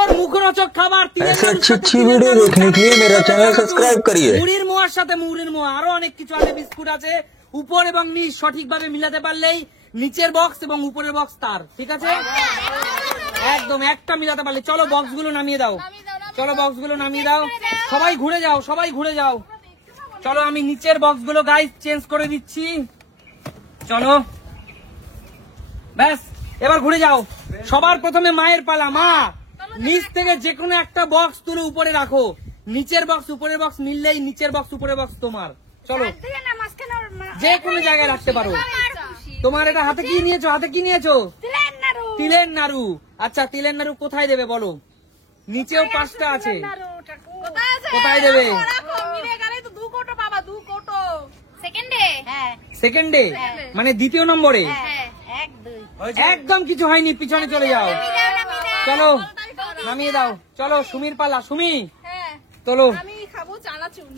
সুন্দর মুখরোচক খাবার ऐसे अच्छी अच्छी वीडियो देखने के लिए मेरा चैनल सब्सक्राइब करिए। মুড়ির মোয়ার সাথে মুড়ির মোয়া আরো অনেক কিছু আছে, বিস্কুট আছে। উপর এবং নিচ সঠিকভাবে মিলাতে পারলেই নিচের বক্স এবং উপরের বক্স তার, ঠিক আছে? একদম একটা মিলাতে পারলে। চলো বক্স গুলো নামিয়ে দাও, চলো বক্স গুলো নামিয়ে দাও। সবাই ঘুরে যাও, সবাই ঘুরে যাও। চলো আমি নিচের বক্স গুলো গাইস চেঞ্জ করে দিচ্ছি। চলো ব্যাস, এবার ঘুরে যাও। সবার প্রথমে মায়ের পালা। মা নিচ থেকে যে কোনো একটা বক্স তুলে উপরে রাখো। নিচের বক্স উপরের বক্স মিললেই নিচের বক্স উপরের বক্স তোমার। চলো যে কোনো জায়গায় রাখতে পারো। তোমার এটা হাতে কি নিয়েছো? হাতে কি নিয়েছো? তিলের নাড়ু। আচ্ছা তিলের নাড়ু কোথায় দেবে বলো? নিচেও 5টা আছে, কোথায় দেবে? সেকেন্ডে মানে দ্বিতীয় নম্বরে। একদম কিছু হয়নি, পিছনে চলে যাও। চলো নামিয়ে দাও। চলো সুমির পালা। সুমি চলো। আমি খাবো চানাচুর,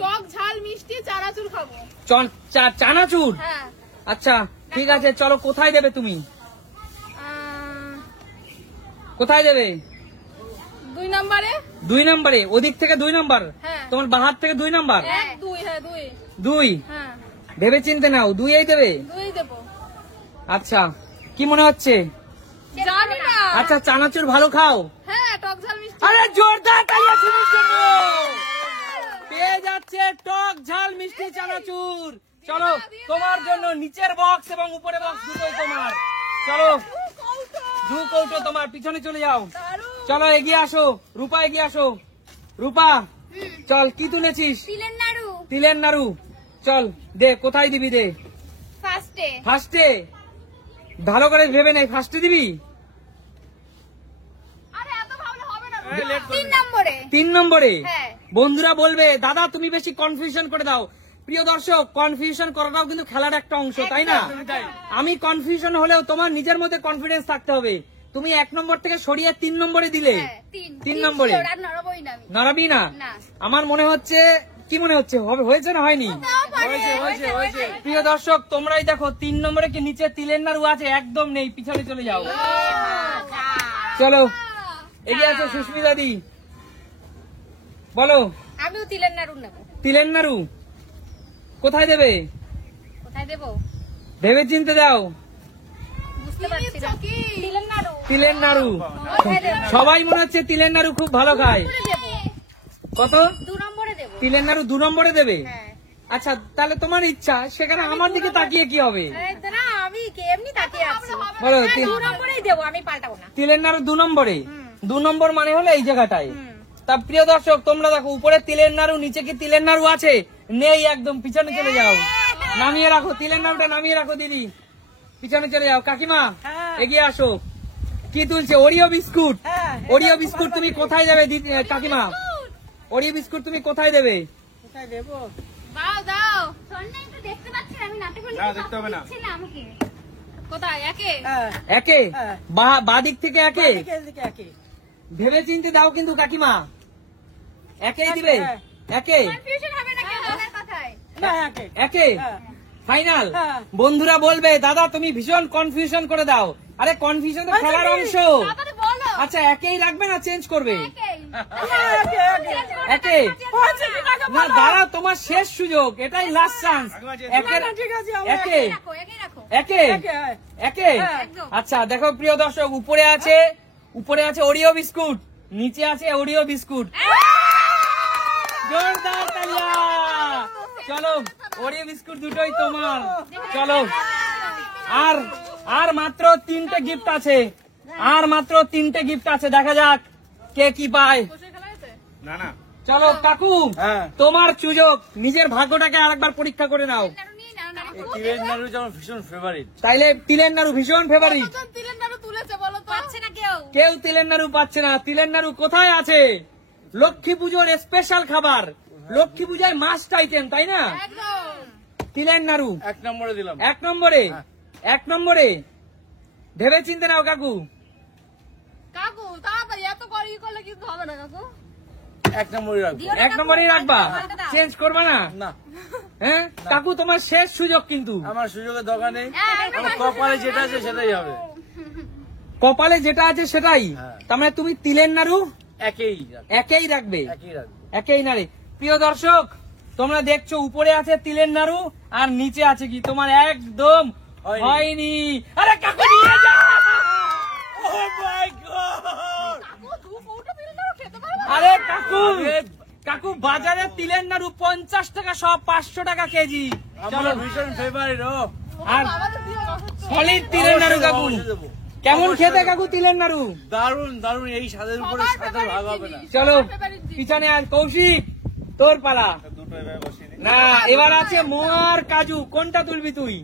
টক ঝাল মিষ্টি চানাচুর খাবো। চানাচুর? আচ্ছা ঠিক আছে, চলো কোথায় দেবে তুমি? কোথায় দেবে? 2 নম্বরে। 2 নম্বরে? ওদিক থেকে 2 নম্বর? তোমার বাহার থেকে 2 নম্বর? 2 ভেবে চিনতে নাও। 2 এই দেবে? 2 দেবো। আচ্ছা কি মনে হচ্ছে? জানি না। আচ্ছা চানাচুর ভালো খাও? হ্যাঁ টক ঝাল মিষ্টি। আরে জোরদার তালিয়া সুমির জন্য। পেয়ে যাচ্ছে টক ঝাল মিষ্টি চানাচুর। চলো তোমার জন্য নিচের বক্স এবং উপরে বক্স দুটোই তোমার। চলো 2 কৌটো তোমার, পিছনে চলে যাও। চলো এগিয়ে আসো, রূপা এগিয়ে আসো। রূপা চল, কি তুলেছিস? তিলের নাড়ু। তিলের নাড়ু। চল দে, কোথায় দিবি? দে ফার্স্টে। ভালো করে ভেবে নেই, ফার্স্টে দিবি? আরে এত ভাবলে হবে না। 3 নম্বরে। 3 নম্বরে? হ্যাঁ। বন্ধুরা বলবে দাদা তুমি বেশি কনফিউশন করে দাও। প্রিয় দর্শক, কনফিউশন করাটাও কিন্তু খেলার একটা অংশ, তাই না? আমি কনফিউশন হলেও তোমার নিজের মধ্যে কনফিডেন্স থাকতে হবে। তুমি 1 নম্বর থেকে সরিয়ে 3 নম্বরে দিলে। 3 নম্বরে নড়াবি না? আমার মনে হচ্ছে, কি মনে হচ্ছে হয়েছে না হয়নি? প্রিয় দর্শক তোমরাই দেখো 3 নম্বরে কি নিচে তিলের নাড়ু আছে? একদম নেই, পিছনে চলে যাও। চলো এগিয়ে আসো সুস্মিতা দি, বলো। আমিও তিলের নাড়ু নেব। তিলের নাড়ু কোথায় দেবে? কোথায় দেব ভেবে চিনতে দাও। বুঝতে পারছি না। তিলের নাড়ু। তিলের নাড়ু সবাই মনে হচ্ছে তিলের নাড়ু খুব ভালো খায়। কত? 2 নম্বরে দেব। তিলের নাড়ু 2 নম্বরে দেবে? আচ্ছা তাহলে তোমার ইচ্ছা, সেখানে আমার দিকে তাকিয়ে কি হবে? না আমি এমনি তাকিয়ে আছি। বলো 2 নম্বরেই দেব, আমি পাল্টাবো না। তিলের নাড়ু 2 নম্বরে? 2 নম্বর মানে হলো এই জায়গাটায়। তা প্রিয় দর্শক তোমরা দেখো, উপরে তিলের নাড়ু, নিচে কি তিলের নাড়ু আছে? নেই, একদম পিছনে চলে যাও। নামিয়ে রাখো তিলের নাড়ুটা, নামিয়ে রাখো দিদি, পিছনে চলে যাও। কাকিমা এগিয়ে আসো। কি তুলছে? Oreo biscuit. ওরিও বিস্কুট তুমি কোথায় দেবে কাকিমা? ওরিও বিস্কুট তুমি কোথায় দেবে? কোথায় দেব? দাও দাও। সন্ধ্যা তো দেখতে পাচ্ছি আমি, নাতে বলি না, দেখতে হবে না। আমাকে কোথায়? একে বাদিক থেকে একে ভেবে চিনতে দাও কিন্তু কাকিমা। একেই দিবে? একে? কনফিউশন হবে না কেন কথায়? একে ফাইনাল? বন্ধুরা বলবে দাদা তুমি ভীষণ কনফিউশন করে দাও। আরে কনফিউশন তো খেলার অংশ। আচ্ছা একেই রাখবে না চেঞ্জ করবে? একে না, দাঁড়া তোমার শেষ সুযোগ, এটাই লাস্ট চান্স। একে আচ্ছা দেখো প্রিয় দর্শক, উপরে আছে ওরিও বিস্কুট, নিচে আছে ওরিও বিস্কুট। জোরদার তালিয়া। চলো ওরিও বিস্কুট দুটোই তোমার। চলো আর মাত্র 3টে গিফট আছে, আর মাত্র 3টে গিফট আছে। দেখা যাক কে কি পায়। না চলো কাকু তোমার সুযোগ, নিজের ভাগ্যটাকে আরেকবার পরীক্ষা করে নাও। তিলের নাড়ু যেমন ভীষণ ফেভারিট, তাইলে তিলের নাড়ু ভীষণ ফেভারিট। তিলের নাড়ু তুলেছে বলো তো? পাচ্ছে না কেউ তিলের নাড়ু পাচ্ছে না। তিলের নাড়ু কোথায় আছে? লক্ষ্মী পুজোর স্পেশাল খাবার, লক্ষ্মী পূজায় মাস্ট আইটেম, তাই না? তিলের নাড়ু 1 নম্বরে দিলাম। 1 নম্বরে? 1 নম্বরে ভেবে চিনতে নাও কাকু। তাড়াতাড়ি এত করি করলে কিন্তু হবে না কাকু। 1 নম্বরে রাখবো। 1 নম্বরেই রাখবা? চেঞ্জ করবা না? না হ্যাঁ কাকু তোমার শেষ সুযোগ কিন্তু। আমার সুযোগের দরকার নেই, আমার কপালে যেটা আছে সেটাই হবে। কপালে যেটা আছে সেটাই। হ্যাঁ। তার মানে তুমি তিলের নাড়ু একেই একেই রাখবে, রাখবো। একেই নাড়ে। প্রিয় দর্শক, তোমরা দেখছো উপরে আছে তিলের নাড়ু আর নিচে আছে কি তোমার একদম হয়নি। হয়নি। আরে কাকু নিয়ে যা। Oh my God! আরে কাকু বাজারে তিলের নাড়ু 50 টাকা সব, 500 টাকা কেজি। আমার চলো ভীষণ ফেভারিট। আর সলিড তিলের নাড়ু কাকু। কেমন খেতে কাকু তিলের নাড়ু? দারুন দারুন, এই স্বাদের উপরে স্বাদ ভাগ হবে না। চলো পিছনে আর কৌশিক, তোর পালা। দুটো এভাবে বসিয়ে দিই। না, এবার আছে মোয়া আর কাজু, কোনটা তুলবি তুই?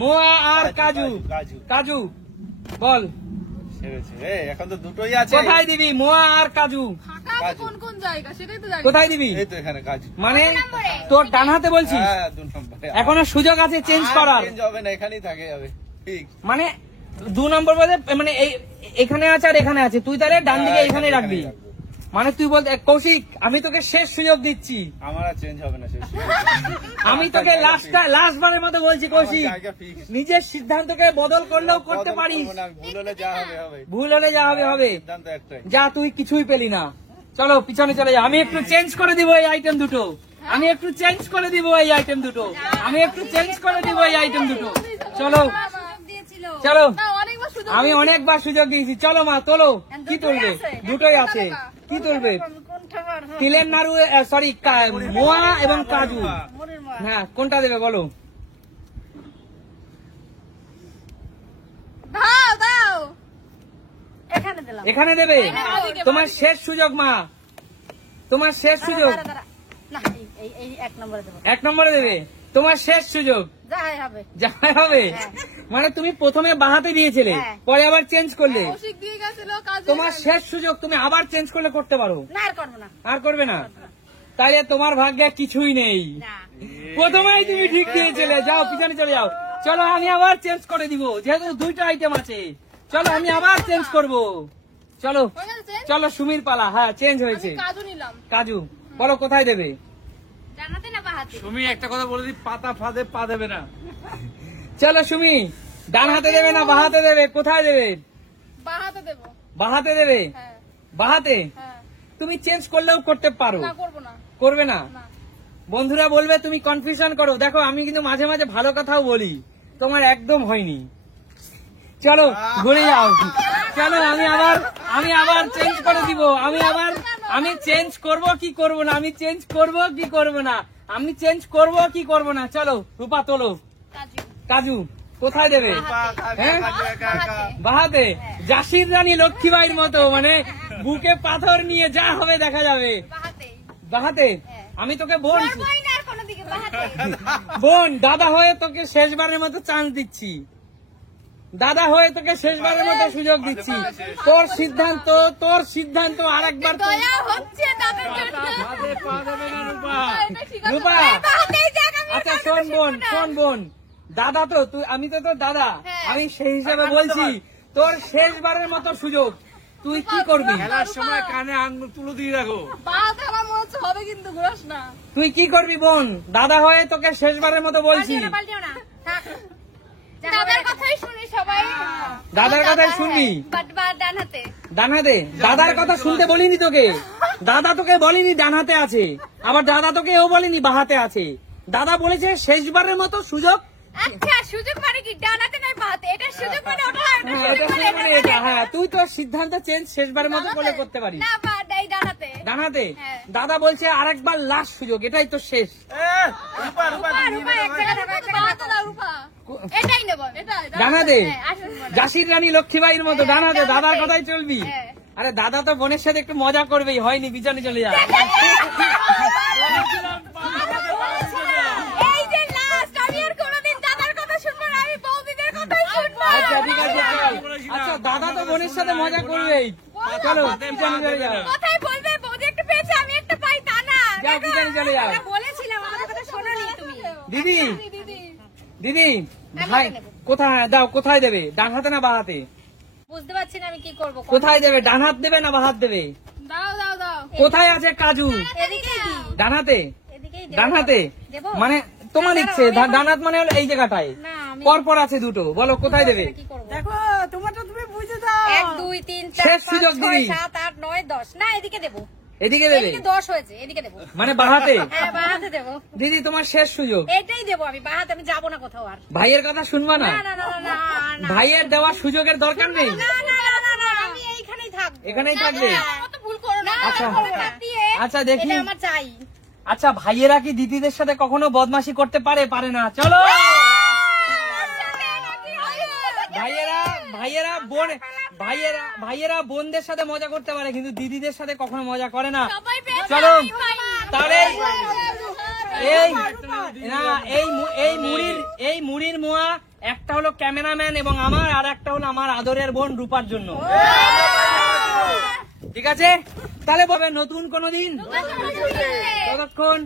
মোয়া আর কাজু। কাজু। কাজু বল ছেড়েছে। এখন তো দুটোই আছে। কোথায় দিবি মোয়া আর কাজু? কাজু। কোন জায়গা সেটাই তো জানি। কোথায় দিবি? এই তো এখানে কাজু। মানে তোর ডান হাতে বলছিস? হ্যাঁ 2 নম্বরে। এখনো সুযোগ আছে চেঞ্জ করার। চেঞ্জ হবে না, এখানেই থাকে যাবে। ঠিক। মানে 2 নম্বর বলতে মানে এখানে আছে আর এখানে আছে, তুই তাহলে ডান দিকে হ্যাঁ, এখানে এখানেই রাখবি। রাখবো। মানে তুই বলতে কৌশিক আমি তোকে শেষ সুযোগ দিচ্ছি, আমার আর চেঞ্জ হবে না শেষ। আমি তোকে লাস্ট বারের মতো বলছি কৌশিক, আমার জায়গা fix। নিজের সিদ্ধান্তকে বদল করলেও করতে পারিস, বদল করবো না, ভুল হলে যা হবে হবে। ভুল হলে যা হবে হবে। সিদ্ধান্ত একটাই। যা তুই কিছুই পেলি না। চলো পিছনে চলে যা, আমি একটু চেঞ্জ করে দিব এই আইটেম দুটো, আমি একটু চেঞ্জ করে দিব এই আইটেম দুটো, আমি একটু চেঞ্জ করে দিব এই আইটেম দুটো। চলো চলো, আমি অনেকবার সুযোগ দিয়েছি। চলো মা তোলো, কি তুলবে? দুটোই আছে, কি তুলবে? তিলের নাড়ু, সরি মোয়া এবং কাজু। হ্যাঁ কোনটা দেবে বলো? দাও দাও। এখানে দেবে? তোমার শেষ সুযোগ মা, তোমার শেষ সুযোগ। এক নম্বরে দেবে, তোমার শেষ সুযোগ। যাই হবে। মানে তুমি প্রথমে বাহাতে দিয়েছিলে, পরে আবার চেঞ্জ করলে, কৌশিক দিয়ে গেছিল কাজু। তোমার শেষ সুযোগ, তুমি আবার চেঞ্জ করলে করতে পারো। আর করবে না? তাইলে তোমার ভাগ্যে কিছুই নেই, প্রথমেই তুমি ঠিক দিয়েছিলে। যাও পিছনে চলে যাও। চলো আমি আবার চেঞ্জ করে দিব, যেহেতু 2টা আইটেম আছে। চলো আমি আবার চেঞ্জ করব। চলো চলো সুমির পালা। হ্যাঁ চেঞ্জ হয়েছে, কাজু নিলাম। কাজু। বলো কোথায় দেবে? জানাতে না বাহাতে। তুমি একটা কথা বলে দিই, পাতা ফাঁদে পা দেবে না। চলো সুমি, ডান হাতে দেবে না বাহাতে দেবে? কোথায় দেবে? বাহাতে দেব। বাহাতে দেবে? হ্যাঁ বাহাতে? হ্যাঁ। তুমি চেঞ্জ করলেও করতে পারো। না করব না। করবে না? না। বন্ধুরা বলবে তুমি কনফিউশন করো। দেখো আমি কিন্তু মাঝে মাঝে ভালো কথাও বলি, তোমার একদম হয়নি। চলো ঘুরে যাও। চলো আমি আবার চেঞ্জ করে দিব। আমি চেঞ্জ করব কি করব না, আমি চেঞ্জ করব কি করব না, আমি চেঞ্জ করব কি করব না। চলো রূপা তোলো। কাজু। কাজু কোথায় দেবে? হ্যাঁ বাহাতে। জাসির রানী লক্ষ্মীবাইয়ের মতো, মানে বুকে পাথর নিয়ে যা হবে দেখা যাবে। বাহাতে। বাহাতে? আমি তোকে বোন, করবই না আর কোনো দিকে বাহাতে। বোন দাদা হয়ে তোকে শেষবারের মতো চান্স দিচ্ছি, দাদা হয়ে তোকে শেষবারের মতো সুযোগ দিচ্ছি। তোর সিদ্ধান্ত আরেকবার। দয়া হচ্ছে দাদার জন্য। ফাঁদে পা দেবে না রূপা। এটা ঠিক আছে। রূপা বাহাতেই যাক, আমি আচ্ছা কাজু শোন বোন, শিখবো না। শোন বোন, দাদা তো তুই, আমি তো তোর দাদা, হ্যাঁ। আমি সেই হিসাবে বলছি তোর শেষবারের মতো সুযোগ, তুই কি করবি? খেলার সময় কানে আঙুল তুলে দিয়ে রাখো। বাহাতে আমার মনে হচ্ছে হবে, কিন্তু ঘুরাস না। তুই কি করবি বোন? দাদা হয়ে তোকে শেষবারের মতো বলছি, পাল্টিও না। থাক। দাদার কথাই শুনি সবাই। দাদার কথাই শুনবি। বাট ডান হাতে। ডান হাতে? দাদার কথা শুনতে বলিনি তোকে, দাদা তোকে বলিনি ডান হাতে আছে, আবার দাদা তোকে ও বলিনি বাহাতে আছে। দাদা বলেছে শেষবারের মতো সুযোগ। আচ্ছা সুযোগ মানে কি ডান হাতে নয় বাহাতে? এটা সুযোগ মানে ওটা, এটা হ্যাঁ, সুযোগ এটা মানে শুনে এটা, হ্যাঁ তুই তোর সিদ্ধান্ত চেঞ্জ শেষবারের মতো বলে করতে পারিস। না এই ডান হাতে। ডান হাতে? হ্যাঁ। দাদা বলছে আরেকবার লাস্ট সুযোগ, এটাই তো শেষ। রূপা রূপা রূপা এক জায়গায় থাকো, এক জায়গায় থাকো। রূপা এটাই নেব, এটাই ডান হাতে? হ্যাঁ, আসুন বলো। জাসির রানী লক্ষ্মীবাইয়ের মতো ডান হাতে, দাদার কথাই চলবি। হ্যাঁ। আরে দাদা তো বোনের সাথে একটু মজা করবেই, হয়নি পিছনে চলে যা। এই যে লাস্ট, আমি আর কোনোদিন দাদার কথা শুনবো না, আমি বৌদিদের কথাই শুনবো। আচ্ছা ঠিক আছে চল। আচ্ছা দাদা তো বোনের সাথে মজা করবেই, চলো পিছনে চলে যাও। কথাই বলবে, বৌদি একটা পেয়েছে আমি একটা পাই, তা না। যাও পিছনে চলে যাও। আমরা বলেছিলাম, আমাদের কথা শোনোনি তুমি। দিদি দিদি দিদি ভাই কোথায় দাও, কোথায় দেবে? ডান হাতে না বা হাতে? বুঝতে পারছি না আমি কি করব। কোথায় দেবে? ডান হাত দেবে না বা হাত দেবে? দাও দাও দাও। কোথায় আছে কাজু? এদিকেই দি। ডান হাতে? এদিকেই দে। ডান হাতে? দেবো? মানে তোমার ইচ্ছে, ডান হাত মানে হলো এই জায়গাটায়, না আমি পরপর আছে দুটো, বলো কোথায় দেবে? কি করব? দেখো তোমারটা তুমি বুঝে 1 2 3 শেষ 4 সুযোগ 5 6 দিদি। 7 8 9 10 না এদিকে দেবো এদিকে দেবে এদিকে 10 হয়েছে এদিকে দেবো মানে বাহাতে। হ্যাঁ বাহাতে দেবো দিদি তোমার শেষ সুযোগ, এটাই দেবো আমি বাহাতে আমি যাবো না কোথাও আর ভাইয়ের কথা শুনবা না? না না না না না ভাইয়ের দেওয়ার সুযোগের দরকার নেই, না না না না আমি এইখানেই থাকবো এখানেই থাকবে? তো ভুল করো না আচ্ছা। আচ্ছা, দেখি। এটা আমার চাই আচ্ছা, ভাইয়েরা কি দিদিদের সাথে কখনো বদমাশি করতে পারে? পারে না। চলো ভাইয়েরা বোনদের সাথে মজা করতে পারে, কিন্তু দিদিদের সাথে কখনো মজা করে না। চলো তাহলে এই মুড়ির মোয়া একটা হলো ক্যামেরাম্যান এবং আমার, আর একটা হলো আমার আদরের বোন রূপার জন্য। ঠিক আছে, তাহলে বলবে নতুন কোনো দিন। ততক্ষণ